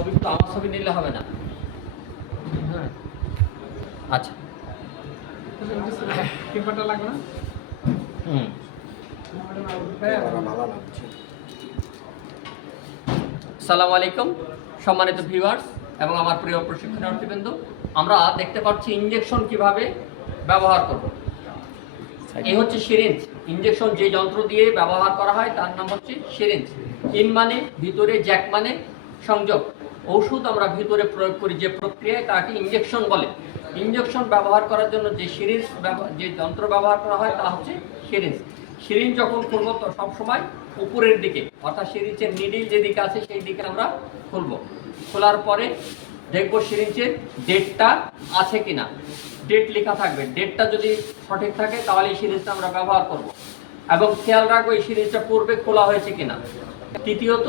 ছবি তো আমার ছবি নিলে হবে না। হ্যাঁ আচ্ছা পেপারটা লাগবে না। আসসালামু আলাইকুম সম্মানিত ভিউয়ার্স এবং আমার প্রিয় প্রশিক্ষণার্থীবৃন্দ, আমরা দেখতে পাচ্ছি ইনজেকশন কিভাবে ব্যবহার করব। এই হচ্ছে সিরিঞ্জ। ইনজেকশন যে যন্ত্র দিয়ে ব্যবহার করা হয় তার নাম হচ্ছে সিরিঞ্জ। ইন মানে ভিতরে, জ্যাক মানে সংযোগ। ঔষধ আমরা ভিতরে প্রয়োগ করি যে প্রক্রিয়ায় তাকে ইনজেকশন বলে। ইনজেকশন ব্যবহার করার জন্য যে সিরিঞ্জ যে যন্ত্র ব্যবহার করা হয় তা হচ্ছে সিরিঞ্জ। সিরিঞ্জ যখন খুলব তো সবসময় উপরের দিকে, অর্থাৎ সিরিঞ্জের নিডিল যেদিকে আছে সেই দিকে আমরা খুলব। খোলার পরে দেখব সিরিঞ্জের ডেটটা আছে কিনা। ডেট লেখা থাকবে। ডেটটা যদি সঠিক থাকে তাহলে এই সিরিঞ্জটা আমরা ব্যবহার করব এবং খেয়াল রাখবো এই সিরিঞ্জটা পূর্বে খোলা হয়েছে কিনা। তৃতীয়ত,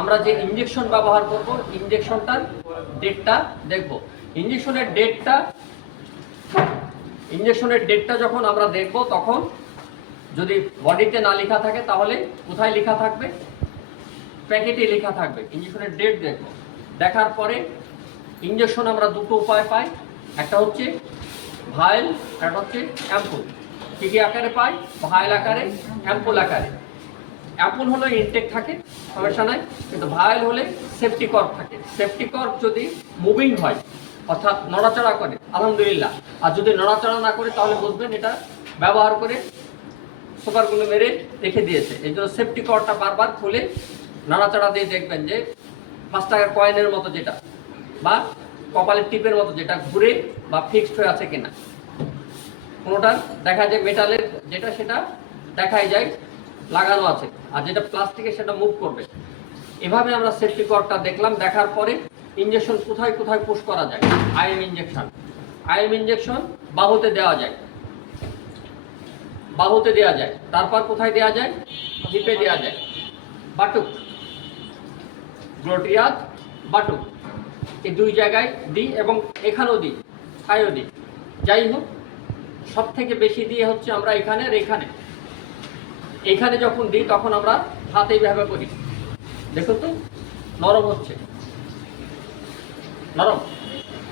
আমরা যে ইনজেকশন ব্যবহার করব ইনজেকশনটার ডেটটা দেখব। ইনজেকশনের ডেটটা যখন আমরা দেখব তখন যদি বডিতে না লেখা থাকে তাহলে কোথায় লেখা থাকবে? প্যাকেটে লেখা থাকবে। ইনজেকশনের ডেট দেখব। দেখার পরে ইনজেকশন আমরা দুটো উপায় পাই, একটা হচ্ছে ভায়েল, একটা হচ্ছে অ্যাম্পুল। কী কী আকারে পাই? ভায়েল আকারে, অ্যাম্পুল আকারে। অ্যাম্পুল হলে ইনটেক থাকে, সমস্যা নাই, কিন্তু ভায়েল হলে সেফটি কর্ক থাকে। সেফটি কর্ক যদি মুভিং হয় অর্থাৎ নড়াচড়া করে আলহামদুলিল্লাহ, আর যদি নড়াচড়া না করে তাহলে বুঝবেন এটা ব্যবহার করে সুপারগুলো মেরে রেখে দিয়েছে। এই জন্য সেফটি কর্কটা বারবার খুলে নাড়াচাড়া দিয়ে দেখবেন যে 5 টাকার কয়েনের মতো যেটা বা কপালের টিপের মতো যেটা ঘুরে বা ফিক্সড হয়ে আছে কিনা। কোনোটার দেখা যায় মেটালের যেটা সেটা দেখাই যায় লাগানো আছে, আর যেটা প্লাস্টিকের সেটা মুভ করবে। এভাবে আমরা সেফটি কর্কটা দেখলাম। দেখার পরে ইনজেকশন কোথায় কোথায় পুশ করা যায়। আইএম ইনজেকশন বাহুতে দেওয়া যায়, বাহুতে দেওয়া যায়। তারপর কোথায় দেওয়া যায়? হিপে দেওয়া যায়, বাটুক, গ্লুটিয়াস, বাটুক, এই দুই জায়গায় দিই এবং এখানেও দিই, থাইও দিই। যাই হোক, সব থেকে বেশি দিয়ে হচ্ছে আমরা এখানে আর এইখানে যখন দিই তখন আমরা হাত এইভাবে করি। দেখুন তো নরম হচ্ছে, নরম।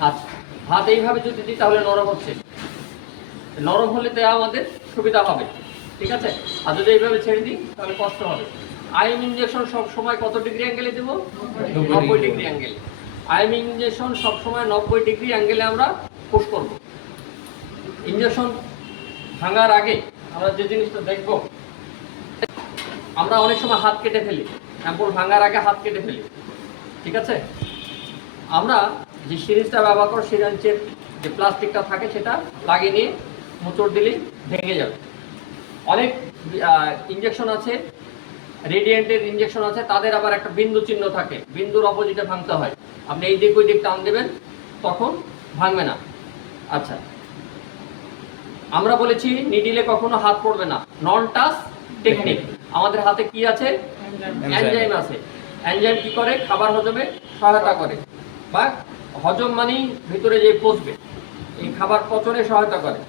আচ্ছা, হাত এইভাবে যদি দিই তাহলে নরম হচ্ছে। নরম হলে দেওয়া আমাদের সুবিধা হবে, ঠিক আছে। আর যদি এইভাবে ছেড়ে দিই তাহলে কষ্ট হবে। আইএম ইনজেকশন সব সময় কত ডিগ্রি অ্যাঙ্গেলে দেবো? 90 ডিগ্রি অ্যাঙ্গেলে। আইএম ইনজেকশন সবসময় 90 ডিগ্রি অ্যাঙ্গেলে আমরা পুশ করব। ইনজেকশন ভাঙার আগে আমরা যে জিনিসটা দেখব, আমরা অনেক সময় হাত কেটে ফেলি, অ্যাম্পুল ভাঙার আগে হাত কেটে ফেলি, ঠিক আছে। আমরা যে সিরিঞ্জটা ব্যবহার করব সিরিঞ্জের যে প্লাস্টিকটা থাকে সেটা লাগিয়ে নিয়ে মোচড় দিলেই ভেঙে যাবে। অনেক ইনজেকশন আছে, রেডিয়েন্টের ইনজেকশন আছে, তাদের আবার একটা বিন্দু চিহ্ন থাকে, বিন্দুর অপোজিটে ভাঙতে হয়। আপনি এই দিক ওই দিক টান দেবেন তখন ভাঙবে না। আচ্ছা, আমরা বলেছি নিডিলে কখনো হাত পড়বে না, নন টাচ টেকনিক। আমাদের হাতে কি আছে? এনজাইম আছে। এনজাইম কি করে? খাবার হজমে সহায়তা করে, বা হজম মানেই ভিতরে যে পচবে, এই খাবার পচনে সহায়তা করে।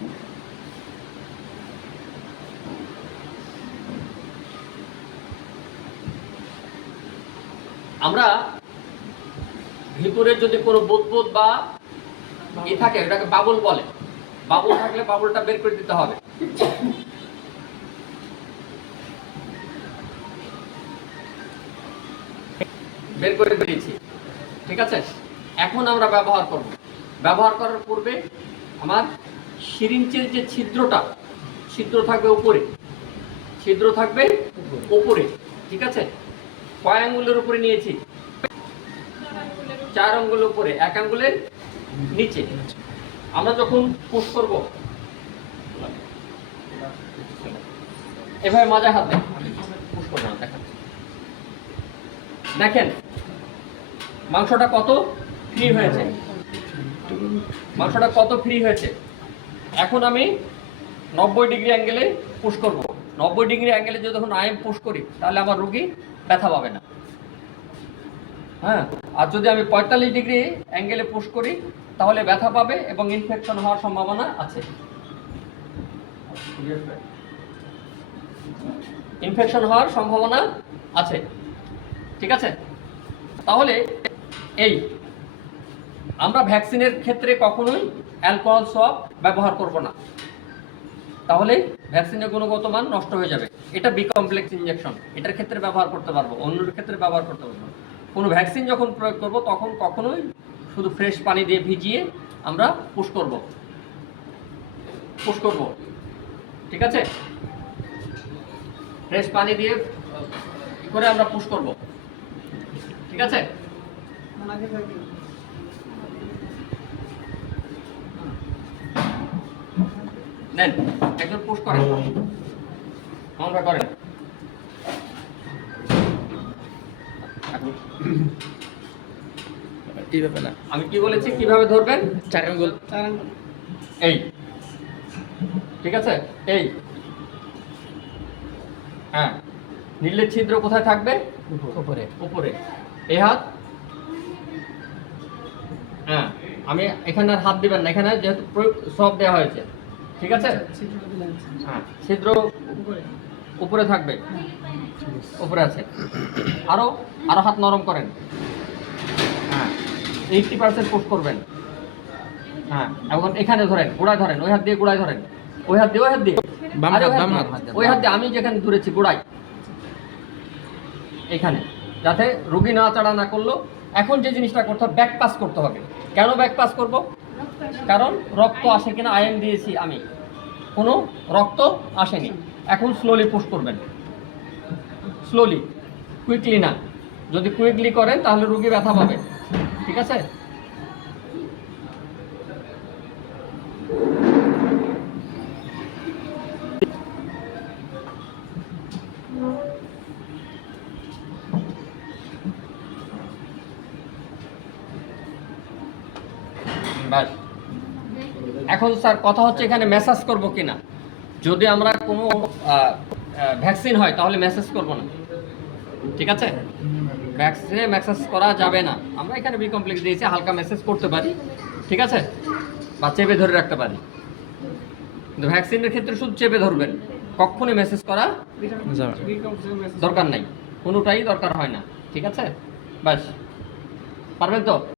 আমরা ভিতরে যদি কোনো বুদবুদ বা ই থাকে এটাকে বাবুল বলে। বাবুল থাকলে বাবুলটা বের করে দিতে হবে। বের করে দিয়েছি, ঠিক আছে। এখন আমরা ব্যবহার করব। ব্যবহার করার পূর্বে আমার সিরিঞ্জের যে ছিদ্র থাকবে উপরে, ছিদ্র থাকবে উপরে, ঠিক আছে। কয় আঙ্গুলের উপরে নিয়েছি? 4 আঙ্গুলের উপরে, 1 আঙ্গুলের নিচে। আমরা যখন পুশ করব এভাবে মাজা হাতে পুশ করব না। দেখেন মাংসটা কত ফ্রি হয়েছে, মাংসটা কত ফ্রি হয়েছে। এখন আমি 90 ডিগ্রি অ্যাঙ্গেলে পুশ করব। 90 ডিগ্রি অ্যাঙ্গেলে যদি যখন আইএম পুশ করি তাহলে আমার রোগী ব্যথা পাবে না। হ্যাঁ, আর যদি আমি 45 ডিগ্রি অ্যাঙ্গেলে পুশ করি তাহলে ব্যথা পাবে এবং ইনফেকশন হওয়ার সম্ভাবনা আছে। ইনফেকশন হওয়ার সম্ভাবনা আছে, ঠিক আছে। তাহলে এই আমরা ভ্যাকসিনের ক্ষেত্রে কখনোই অ্যালকোহল সোয়াব ব্যবহার করব না, তাহলে ভ্যাকসিনের গুণগত মান নষ্ট হয়ে যাবে। এটা বি কমপ্লেক্স ইনজেকশন, এটার ক্ষেত্রে ব্যবহার করতে পারবো, অন্যের ক্ষেত্রে ব্যবহার করতে পারবো না। কোনো ভ্যাকসিন যখন প্রয়োগ করব তখন কখনোই শুধু ফ্রেশ পানি দিয়ে ভিজিয়ে আমরা পুশ করব, ঠিক আছে? ফ্রেশ পানি দিয়ে করে আমরা পুশ করব, ঠিক আছে? নেন একজন পুশ করেন, আমরা করেন। এইভাবে না, আমি কি বলেছি কিভাবে ধরবেন? 4 আঙ্গুল। এই, ঠিক আছে? এই, হ্যাঁ, নীলের ছিদ্র কোথায় থাকবে? উপরে। উপরে। এই হাত, হ্যাঁ, আমি এখানে আর হাত দিবেন না, এখানে যেহেতু সব দেওয়া হয়েছে, ঠিক আছে? হ্যাঁ, ছিদ্র উপরে থাকবে, উপরে আছে। আরো আরো হাত নরম করেন, হ্যাঁ, 80% পুশ করবেন। হ্যাঁ, এখন এখানে ধরেন, গোড়ায় ধরেন, ওই হাত দিয়ে গোড়ায় ধরেন, ওই হাত দিয়ে বাম আরে হাত, ওই বাম হাত হাত। দিয়ে, ওই হাত দিয়ে আমি যেখানে ধরেছি গোড়ায়, এখানে, যাতে রোগী নাড়াচাড়া না করলো। এখন যে জিনিসটা করতে হবে, ব্যাক পাস করতে হবে। কেন ব্যাক পাস করব? কারণ রক্ত আসে কিনা আইএম দিয়েছি আমি, কোনো রক্ত আসেনি। এখন স্লোলি পুশ করবেন, স্লোলি, কুইকলি না। যদি কুইকলি করেন তাহলে রোগী ব্যথা পাবে, ঠিক আছে? ব্যাস। এখন স্যার কথা হচ্ছে এখানে মেসাজ করব কিনা। যদি আমরা কোনো ভ্যাকসিন হয় তাহলে মেসেজ করব না, ঠিক আছে? ভ্যাকসিনে মেসেজ করা যাবে না। আমরা এখানে বি কমপ্লেক্স দিয়েছি, হালকা মেসেজ করতে পারি, ঠিক আছে, বা চেপে ধরে রাখতে পারি। কিন্তু ভ্যাকসিনের ক্ষেত্রে শুধু চেপে ধরবেন, কখনোই মেসেজ করা দরকার নাই, কোনোটাই দরকার হয় না, ঠিক আছে? ব্যাস, পারবেন তো?